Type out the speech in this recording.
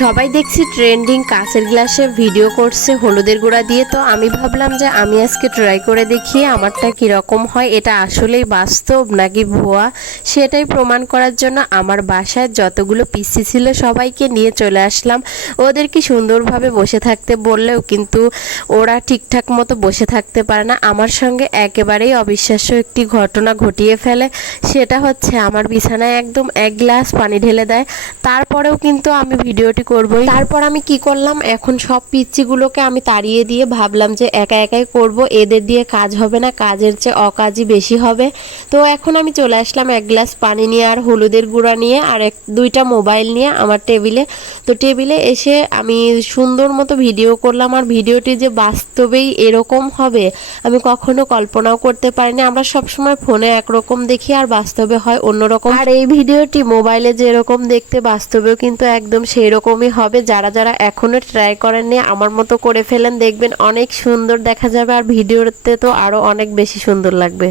সবাই দেখছি ট্রেন্ডিং কাঁচের গ্লাসে ভিডিও করছে হলুদের গুঁড়া দিয়ে। তো আমি ভাবলাম যে আমি আজকে ট্রাই করে দেখি আমারটা কীরকম হয়, এটা আসলেই বাস্তব নাকি ভুয়া সেটাই প্রমাণ করার জন্য আমার বাসায় যতগুলো পিসি ছিল সবাইকে নিয়ে চলে আসলাম। ওদেরকে সুন্দরভাবে বসে থাকতে বললেও কিন্তু ওরা ঠিকঠাক মতো বসে থাকতে পারে না। আমার সঙ্গে একেবারেই অবিশ্বাস্য একটি ঘটনা ঘটিয়ে ফেলে, সেটা হচ্ছে আমার বিছানায় একদম এক গ্লাস পানি ঢেলে দেয়। তারপরেও কিন্তু আমি ভিডিওটি করবই। তারপর আমি কি করলাম, এখন সব পিচ্চিগুলোকে আমি তাড়িয়ে দিয়ে ভাবলাম যে একা একাই করব, এদের দিয়ে কাজ হবে না, কাজের চেয়ে অকাজই বেশি হবে। তো এখন আমি চলে আসলাম এক গ্লাস পানি নিয়ে আর হলুদের গুঁড়া নিয়ে আর দুইটা মোবাইল নিয়ে আমার টেবিলে। তো টেবিলে এসে আমি সুন্দর মতো ভিডিও করলাম, আর ভিডিওটি যে বাস্তবেই এরকম হবে আমি কখনো কল্পনাও করতে পারিনি। আমরা সবসময় ফোনে একরকম দেখি আর বাস্তবে হয় অন্যরকম। আর এই ভিডিওটি মোবাইলে যেরকম দেখতে বাস্তবেও কিন্তু একদম সেই রকমই হবে। যারা যারা এখনো ট্রাই করেননি আমার মতো করে ফেলেন, দেখবেন অনেক সুন্দর দেখা যাবে, আর ভিডিওতে তো আরো অনেক বেশি সুন্দর লাগবে।